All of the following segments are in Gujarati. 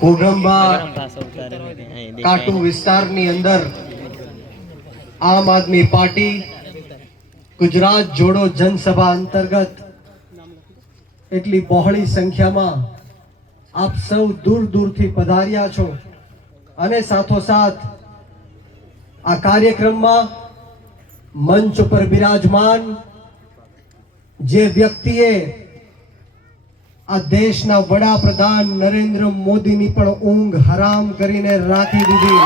કોડંબા કાટુ વિસ્તારની અંદર આમ આદમી પાર્ટી ગુજરાત જોડો જનસભા અંતર્ગત એટલી બહોળી સંખ્યામાં આપ સૌ દૂર દૂરથી પધાર્યા છો અને સાથોસાથ આ કાર્યક્રમમાં મંચ ઉપર બિરાજમાન જે વ્યક્તિએ આ દેશના વડાપ્રધાન નરેન્દ્ર મોદીની પણ ઊંઘ હરામ કરીને રાખી દીધી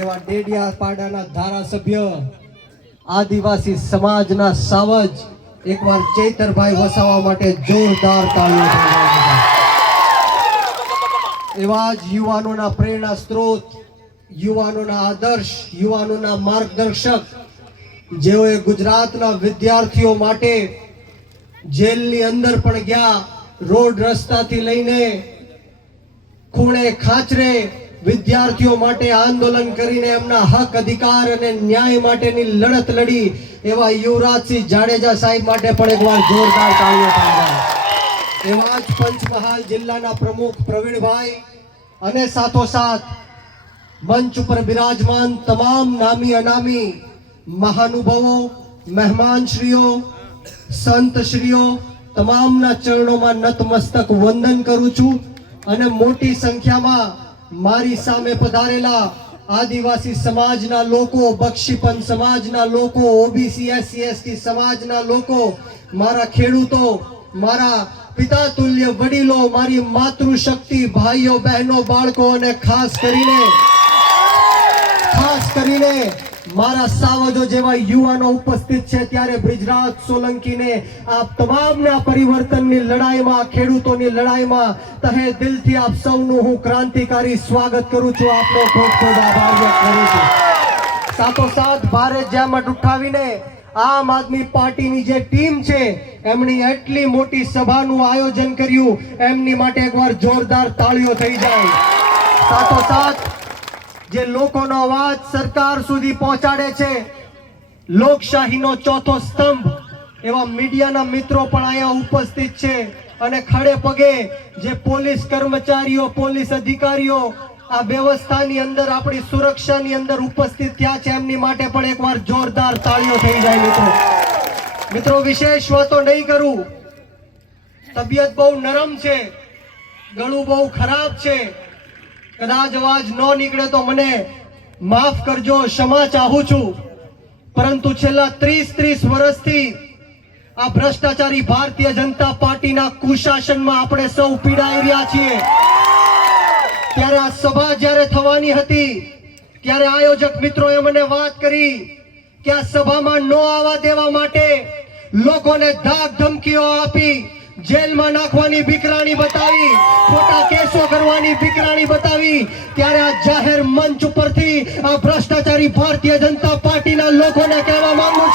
એવા ડેડિયાપાડાના ધારાસભ્ય આદિવાસી સમાજના સાવજ એકવાર ચૈતરભાઈ વસાવા માટે જોરદાર તાળીઓ એવા જ યુવાનોના પ્રેરણા સ્ત્રોત, યુવાનોના આદર્શ, યુવાનોના માર્ગદર્શક જેઓએ ગુજરાતના વિદ્યાર્થીઓ માટે જેલની અંદર પણ ગયા, રોડ રસ્તાથી લઈને ખૂણે ખાચરે વિદ્યાર્થીઓ માટે આંદોલન કરીને એમના હક અધિકાર અને ન્યાય માટેની લડત લડી એવા યુવરાજસિંહ જાડેજા સાહેબ માટે પણ એકવાર જોરદાર તાળીઓ થઈ જાય. એવા જ પંચમહાલ જિલ્લાના પ્રમુખ પ્રવીણભાઈ અને સાથોસાથ મંચ ઉપર બિરાજમાન તમામ નામી અનામી મહાનુભાવો, મહેમાનશ્રીઓ, સંતશ્રીઓ તમામના ચરણોમાં નતમસ્તક વંદન કરું છું અને મોટી સંખ્યામાં મારી સામે પધારેલા આદિવાસી સમાજના લોકો, બક્ષીપંથ સમાજના લોકો, ઓબીસી એસસી એસટી સમાજના લોકો, મારા ખેડૂતો, મારા પિતા તુલ્ય વડીલો, મારી માતૃશક્તિ ભાઈઓ બહેનો બાળકો અને ખાસ કરીને મારા સાવજો જેવા યુવાનો ઉપસ્થિત છે ત્યારે બ્રિજરાજ સોલંકીને આપ તમામના પરિવર્તનની લડાઈમાં, ખેડૂતોની લડાઈમાં તહે દિલથી આપ સૌનું હું ક્રાંતિકારી સ્વાગત કરું છું, આપનો ખૂબ ખૂબ આભાર વ્યક્ત કરું છું. સાથોસાથ ભારત જહેમત ઉઠાવીને આમ આદમી પાર્ટીની જે ટીમ છે એમની એટલી મોટી સભાનું આયોજન કર્યું, એમની માટે એકવાર જોરદાર તાળીઓ થઈ જાય. સાથોસાથ જે લોકોનો અવાજ સરકાર સુધી પહોંચાડે છે, લોકશાહીનો ચોથો સ્તંભ એવા મીડિયાના મિત્રો પણ અહીંયા ઉપસ્થિત છે અને ખડે પગે જે પોલીસ કર્મચારીઓ, પોલીસ અધિકારીઓ આ વ્યવસ્થાની અંદર, આપણી સુરક્ષાની અંદર ઉપસ્થિત થયા છે, એમની માટે પણ એકવાર જોરદાર તાળીઓ થઈ જાય. મિત્રો વિશેષ વાતો નહીં કરું, તબિયત બહુ નરમ છે, ગળું બહુ ખરાબ છે, કદાચ અવાજ ન નીકળે તો મને માફ કરજો, ક્ષમા ચાહું છું. પરંતુ છેલ્લા 30 વર્ષથી આ ભ્રષ્ટાચારી ભારતીય જનતા પાર્ટીના કુશાસનમાં આપણે સૌ પીડાઈ રહ્યા છીએ. ત્યારે આ સભા જ્યારે થવાની હતી ત્યારે આયોજક મિત્રોએ મને વાત કરી કે આ સભામાં ન આવવા દેવા માટે લોકોને ધાક ધમકીઓ આપી, જેલમાં નાખવાની બીકરાણી બતાવી, ખોટા કેસો કરવાની બીકરાણી બતાવી. ત્યારે આ જાહેર મંચ ઉપરથી આ ભ્રષ્ટાચારી ભારતીય જનતા પાર્ટીના લોકોને કહેવા માંગુ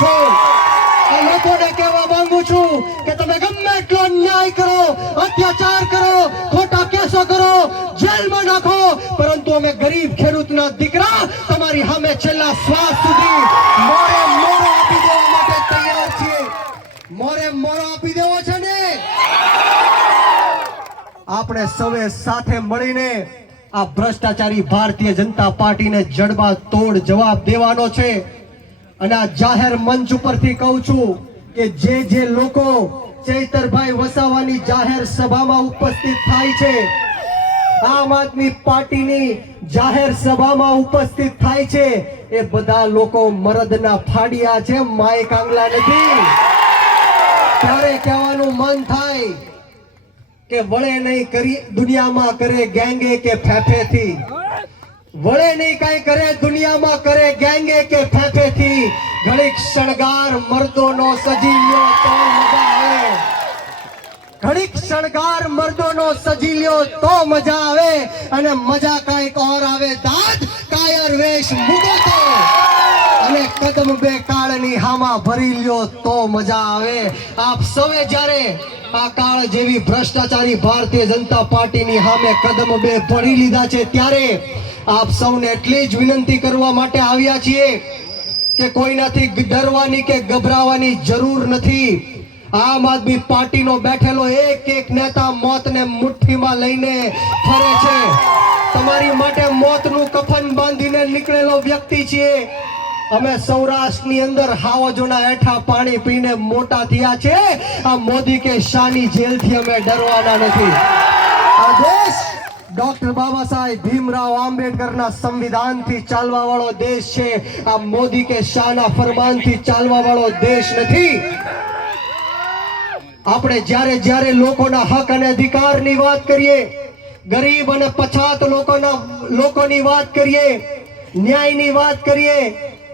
છું કે તમે ગમે એટલો ન્યાય કરો, અત્યાચાર કરો, ખોટા કેસો કરો, જેલમાં નાખો, પરંતુ અમે ગરીબ ખેડૂતના દીકરા તમારી સામે છેલ્લા શ્વાસ સુધી મોરે મોરો આપી દેવા માટે તૈયાર છીએ. મોરે મોરો આપી દેવો છે ને. આપણે સૌએ સાથે મળીને આ ભ્રષ્ટાચારી ભારતીય જનતા પાર્ટીને જડબા તોડ જવાબ દેવાનો છે. અને આ જાહેર મંચ ઉપરથી કહું છું કે જે લોકો ચૈતરભાઈ વસાવાની જાહેર સભામાં ઉપસ્થિત થાય છે, આમ આદમી પાર્ટીની જાહેર સભામાં ઉપસ્થિત થાય છે, એ બધા લોકો મરદના ફાડિયા છે, માય કાંગલા નથી. ત્યારે કહેવાનું મન થાય કે વળે નહીં કરી દુનિયામાં કરે ગેંગે કે ફેફેથી, વળે નહીં કઈ કરે દુનિયામાં કરે ગેંગે કે ફેફેથી. ઘડીક શણગાર મર્દોનો સજી લ્યો તો મજા આવે, ઘડીક શણગાર મર્દોનો સજી લ્યો તો મજા આવે, અને મજા કઈક ઓર આવે દાદ કાયર વેશ મૂકો તો, અને કદમ બે કાળની હામાં ભરી લ્યો તો મજા આવે. આપ સૌએ જ્યારે આ કાળ જેવી ભ્રષ્ટાચારી ભારતીય જનતા પાર્ટીની સામે કદમ બે ભરી લીધા છે ત્યારે આપ સૌને એટલી જ વિનંતી કરવા માટે આવ્યા છીએ કે કોઈનાથી ડરવાની કે ગભરાવાની જરૂર નથી. આમ આદમી પાર્ટીનો બેઠેલો એક એક નેતા મોતને મુઠ્ઠીમાં લઈને ફરે છે. તમારી માટે મોતનું કફન બાંધીને નીકળેલો વ્યક્તિ છીએ. અમે સૌરાષ્ટ્રની અંદર હાવજોના હેઠા પાણી પીને મોટા થયા છે. આ મોદી કે શાની જેલથી અમે ડરવાના નથી. આ દેશ ડોક્ટર બાબા સાહેબ ભીમરાવ આંબેડકરના સંવિધાનથી ચાલવા વાળો દેશ છે. આ મોદી કે શાહના ફરમાનથી ચાલવા વાળો દેશ નથી. આપણે જ્યારે જ્યારે લોકોના હક અને અધિકારની વાત કરીએ, ગરીબ અને પછાત લોકોની વાત કરીએ, ન્યાયની વાત કરીએ,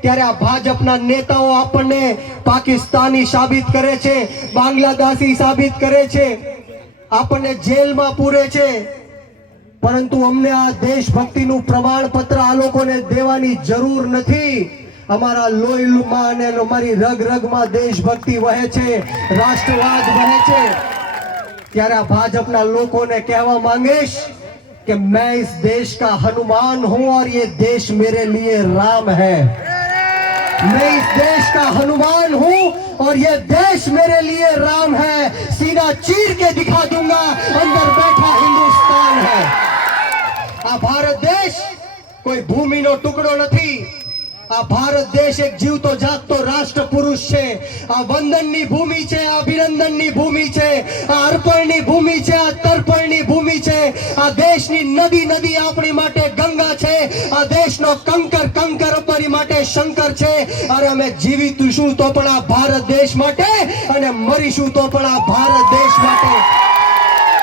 ત્યારે આ ભાજપના નેતાઓ આપણને પાકિસ્તાની સાબિત કરે છે, બાંગ્લાદેશી સાબિત કરે છે, આપણને જેલમાં પૂરે છે. પરંતુ અમને આ દેશભક્તિનું પ્રમાણપત્ર આ લોકોને દેવાની જરૂર નથી. અમારા લોહીમાં અને અમારી રગ રગમાં દેશભક્તિ વહે છે, રાષ્ટ્રવાદ વહે છે. ત્યારે આ ભાજપના લોકોને કહેવા માંગીશ कि मैं इस देश का हनुमान हूं और ये देश मेरे लिए राम है. मैं इस देश का हनुमान हूं और ये देश मेरे लिए राम है. सीना चीर के दिखा दूंगा अंदर बैठा हिंदुस्तान है. आ भारत देश कोई भूमि नो टुकड़ो नहीं. આ ભારત દેશ એક જીવતો જાગતો રાષ્ટ્ર પુરુષ છે. આ વંદનની ભૂમિ છે, આ અભિનંદનની ભૂમિ છે, આ અર્પણની ભૂમિ છે, આ તર્પણની ભૂમિ છે. આ દેશની નદી નદી આપણી માટે ગંગા છે. આ દેશનો કંકર કંકર અમારી માટે શંકર છે. અરે અમે જીવીશું તો પણ આ ભારત દેશ માટે અને મરીશું તો પણ આ ભારત દેશ માટે.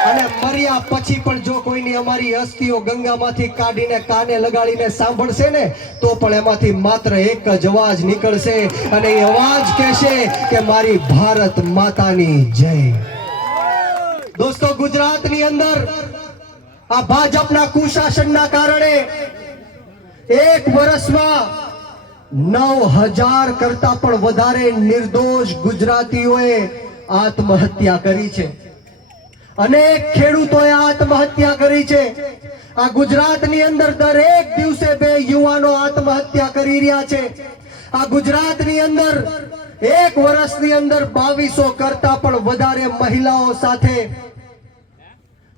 અને મર્યા પછી પણ જો કોઈની અમારી અસ્થિઓ ગંગામાંથી કાઢીને કાને લગાડીને સાંભળશે ને તો પણ એમાંથી માત્ર એક જ અવાજ નીકળશે અને એ અવાજ કહેશે કે મારી ભારત માતાની જય. દોસ્તો, ગુજરાતની અંદર આ ભાજપના કુશાસનના કારણે એક વર્ષમાં 9,000 કરતા પણ વધારે નિર્દોષ ગુજરાતીઓએ આત્મહત્યા કરી છે. અનેક ખેડૂતોએ આત્મહત્યા કરી છે. આ ગુજરાતની અંદર દરેક દિવસે 2 યુવાનો આત્મહત્યા કરી રહ્યા છે. આ ગુજરાતની અંદર એક વર્ષની અંદર 2200 કરતા પણ વધારે મહિલાઓ સાથે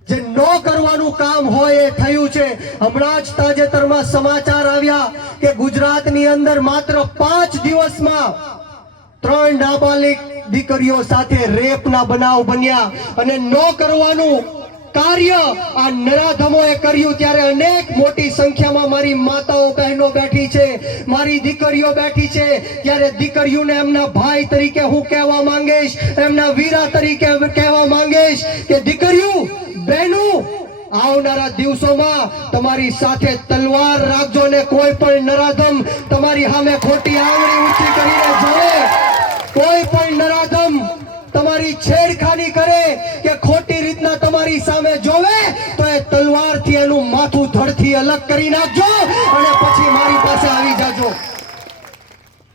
જે ન કરવાનું કામ હોય એ થયું છે. હમણાં જ તાજેતરમાં સમાચાર આવ્યા કે ગુજરાતની અંદર માત્ર 5 દિવસમાં 3 નાબાલિગ દીકરીઓ સાથે રેપના બનાવ બન્યા અને ન કરવાનું કાર્ય આ નરાધમોએ કર્યું. ત્યારે અનેક મોટી સંખ્યામાં મારી માતાઓ બહેનો બેઠી છે, મારી દીકરીઓ બેઠી છે. ત્યારે દીકરીઓને એમના ભાઈ તરીકે હું કહેવા માંગીશ, એમના વીરા તરીકે કહેવા માંગીશ કે દીકરીઓ, બહેનો, આવનારા દિવસોમાં તમારી સાથે તલવાર રાખજો ને કોઈ પણ નરાધમ તમારી સામે ખોટી આંગળી ઊંચી કરીને જોવે, કોઈ પણ નરાધમ તમારી છેડખાની કરે કે ખોટી રીતના તમારી સામે જોવે તો એ તલવારથી એનું માથું ધડથી અલગ કરી નાખજો અને પછી મારી પાસે આવી જાજો.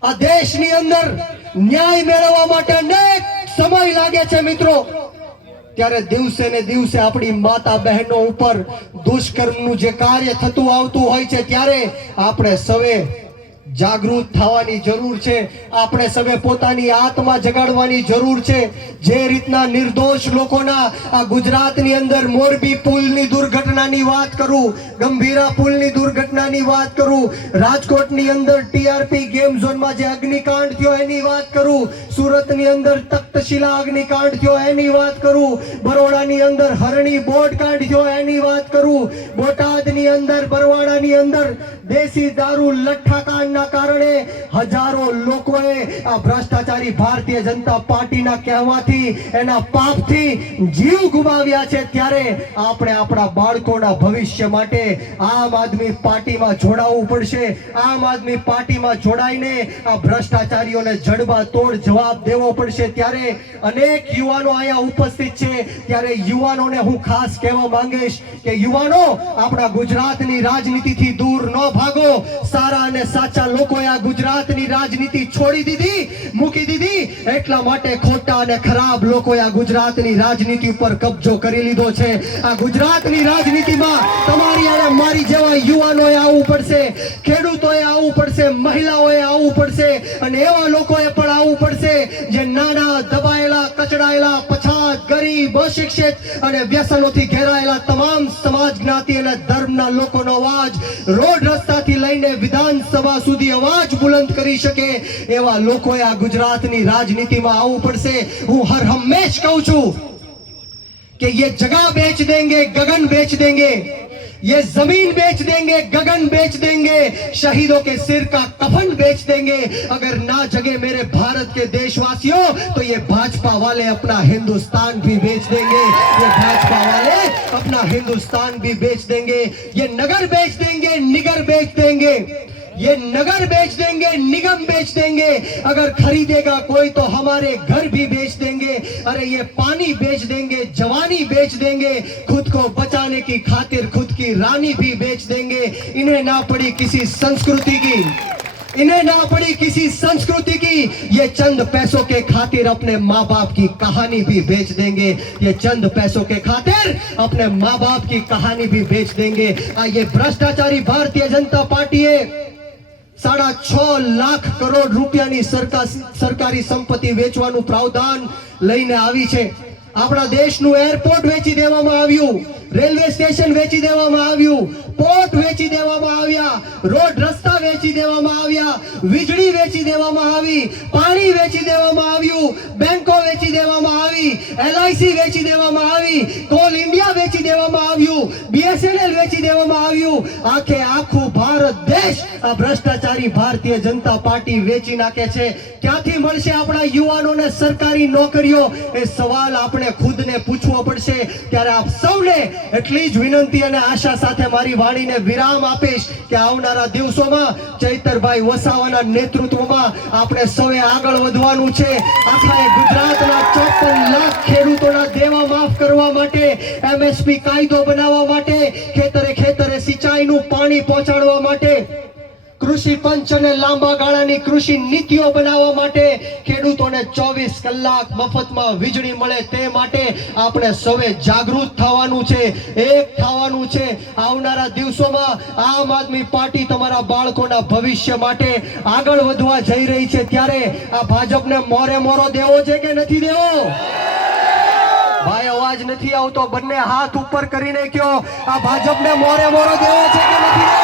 આ દેશની અંદર ન્યાય મેળવવા માટે અનેક સમય લાગે છે મિત્રો. ત્યારે દિવસે ને દિવસે આપણી માતા બહેનો ઉપર દુષ્કર્મનું જે કાર્ય થતું આવતું હોય છે ત્યારે આપણે સૌએ જાગૃત થવાની જરૂર છે. આપણે સૌએ પોતાની આત્મા જગાડવાની જરૂર છે. જે રીતના નિર્દોષ લોકોના આ ગુજરાતની અંદર મોરબી પુલની દુર્ઘટનાની વાત કરું, ગંભીરા પુલની દુર્ઘટનાની વાત કરું, રાજકોટની અંદર ટીઆરપી ગેમ ઝોનમાં જે અગ્નિકાંડ થયો એની વાત કરું, સુરતની અંદર તખ્તશિલા અગ્નિકાંડ થયો એની વાત કરું, બરોડાની અંદર હરણી બોટ કાંડ થયો એની વાત કરું, બોટાદની અંદર બરવાડાની અંદર દેશી દારૂ લઠ્ઠાકાંડના કારણે હજારો લોકોએ આ ભ્રષ્ટાચારી ભારતીય જનતા પાર્ટીના કહેવાથી, એના પાપથી જીવ ગુમાવ્યા છે. ત્યારે આપણે આપણા બાળકોના ભવિષ્ય માટે આમ આદમી પાર્ટીમાં જોડાવવું પડશે. આમ આદમી પાર્ટીમાં જોડાઈને આ ભ્રષ્ટાચારીઓને જડબાતોડ જવાબ દેવો પડશે. ત્યારે અનેક યુવાનો અહીંયા ઉપસ્થિત છે. ત્યારે યુવાનોને હું ખાસ કહેવા માંગીશ કે યુવાનો, આપણા ગુજરાતની રાજનીતિથી દૂર ન ભાગો. સારા અને સાચા લોકોએ આ ગુજરાતની રાજનીતિ છોડી દીધી, મૂકી દીધી. એટલા માટે ખોટા અને ખરાબ લોકોએ આ ગુજરાતની રાજનીતિ ઉપર કબજો કરી લીધો છે. આ ગુજરાતની રાજનીતિમાં તમારી અને મારી જેવા યુવાનોએ આવવું પડશે, ખેડૂતોએ આવવું પડશે, મહિલાઓએ આવવું પડશે અને એવા લોકોએ પણ આવવું પડશે જે નાના દબાયેલા કચડાયેલા, પછાત, ગરીબ, અશિક્ષિત અને વ્યસનોથી ઘેરાયેલા તમામ સમાજ, જ્ઞાતિ અને ધર્મના લોકોનો અવાજ રોડ રસ્તાથી લઈને વિધાનસભા સુધી અવાજ બુલંદ કરી શકે એવા લોકોએ આ ગુજરાતની રાજનીતિમાં આવવું પડશે. હું હર હંમેશ કહું છું कि ये जगह बेच देंगे, गगन बेच देंगे, ये जमीन बेच देंगे, गगन बेच देंगे, शहीदों के सिर का कफन बेच देंगे, अगर ना जगे मेरे भारत के देशवासियों तो ये भाजपा वाले अपना हिंदुस्तान भी बेच देंगे, ये भाजपा वाले अपना हिंदुस्तान भी बेच देंगे, ये नगर बेच देंगे, निगर बेच देंगे, ये नगर बेच देंगे, निगम बेच देंगे, अगर खरीदेगा कोई तो हमारे घर भी बेच देंगे, अरे ये पानी बेच देंगे, जवानी बेच देंगे, खुद को बचाने की खातिर खुद की रानी भी बेच देंगे. इन्हें ना पड़ी किसी संस्कृति की, इन्हें ना पड़ी किसी संस्कृति की, ये चंद पैसों के खातिर अपने माँ बाप की कहानी भी बेच देंगे, ये चंद पैसों के खातिर अपने माँ बाप की कहानी भी बेच देंगे. ये भ्रष्टाचारी भारतीय जनता पार्टी है 6.5 લાખ કરોડ રૂપિયાની સરકારી સંપત્તિ વેચવાનું પ્રાવધાન લઈને આવી છે. આપણા દેશનું એરપોર્ટ વેચી દેવામાં આવ્યું, રેલવે સ્ટેશન વેચી દેવામાં આવ્યું, પોર્ટ વેચી દેવામાં આવ્યા, રોડ રસ્તા વેચી દેવામાં આવ્યા, વીજળી વેચી દેવામાં આવી, પાણી વેચી દેવામાં આવ્યું, બેંકો વેચી દેવામાં આવી, LIC વેચી દેવામાં આવી, કોલ ઇન્ડિયા વેચી દેવામાં આવ્યું, BSNL વેચી દેવામાં આવ્યું. આખે આખું ભારત દેશ આ ભ્રષ્ટાચારી ભારતીય જનતા પાર્ટી વેચી નાખે છે. ક્યાંથી મળશે આપણા યુવાનોને સરકારી નોકરીઓ? એ સવાલ આપણે ખુદને પૂછવો પડશે. ત્યારે આપ સૌને એટલી જ વિનંતી અને આશા સાથે મારી વાણીને વિરામ આપીશ કે આવનારા દિવસોમાં ચૈતરભાઈ વસાવાના નેતૃત્વમાં આપણે સૌએ આગળ વધવાનું છે. આખા ગુજરાતના 54 લાખ ખેડૂતોના દેવા માફ કરવા માટે, MSP કાયદો બનાવવા માટે, ખેતરે ખેતરે સિંચાઈનું પાણી પહોંચાડવા માટે, કૃષિ પંચ અને લાંબા ગાળાની કૃષિ નીતિઓ બનાવવા માટે, ખેડૂતોને 24 કલાક મફતમાં વીજળી મળે તે માટે આપણે સૌએ જાગૃત થવાનું છે, એક થવાનું છે. આવનારા દિવસોમાં આમ આદમી પાર્ટી તમારા બાળકોના ભવિષ્ય માટે આગળ વધવા જઈ રહી છે. ત્યારે આ ભાજપને મોરે મોરો દેવો છે કે નથી દેવો? ભાઈ અવાજ નથી આવતો, બંને હાથ ઉપર કરીને કયો, આ ભાજપને મોરે મોરો દેવો છે કે નથી દેવો?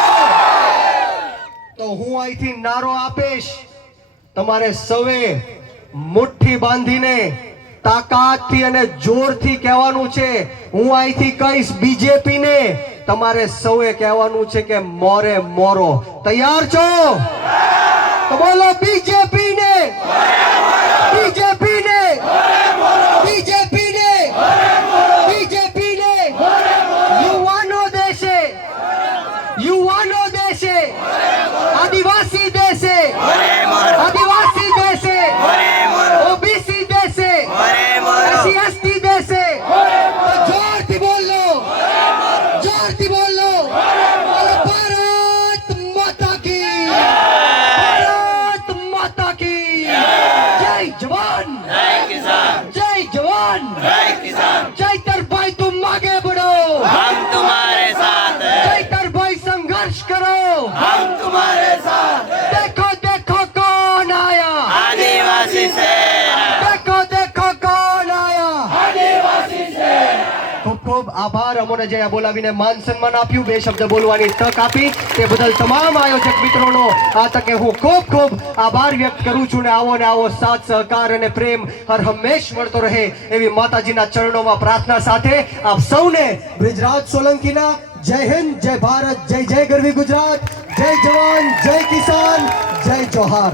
તો હું અહીંથી નારો આપીશ, તમારે સૌએ મુઠ્ઠી બાંધીને તાકાતથી અને જોરથી કહેવાનું છે. હું અહીંથી કહીશ બીજેપી ને, તમારે સૌએ કહેવાનું છે કે મોરે મોરો. તૈયાર છો? તો બોલો બીજેપી ને, બીજેપી ને, બીજેપી ને, બીજેપી ને. યુવાનો દેશે, યુવાનો દેશે, आदिवासी देश है, आदिवासी देश है, OBC देश है, SC देश है. जोरથી બોલો, જોરથી બોલો. ભારત માતા કી, ભારત માતા કી. જય જવાન, જય કિસાન, જય જવાન, જય કિસાન. ચૈતરભાઈ तुम आगे बढ़ो, हम तुम्हारे साथ हैं. चैतरभाई संघर्ष करो, हम तुम्हारे साथ हैं. देखो देखो कौन आया, आदिवासी से. देखो देखो कौन आया, आदिवासी से. ખૂબ ખૂબ આભાર. અમોને જે બોલાવીને માન સન્માન આપ્યું, 2 શબ્દ બોલવાની તક આપી તે બદલ તમામ આયોજક મિત્રોનો આ તકે હું ખૂબ ખૂબ આભાર વ્યક્ત કરું છું. ને આવો સાથ સહકાર અને પ્રેમ હર હંમેશ મળતો રહે એવી માતાજીના ચરણોમાં પ્રાર્થના સાથે આપ સૌને બ્રિજરાજ સોલંકીના જય હિન્દ, જય ભારત, જય જય ગરવી ગુજરાત, જય જવાન, જય કિસાન, જય જોહાર.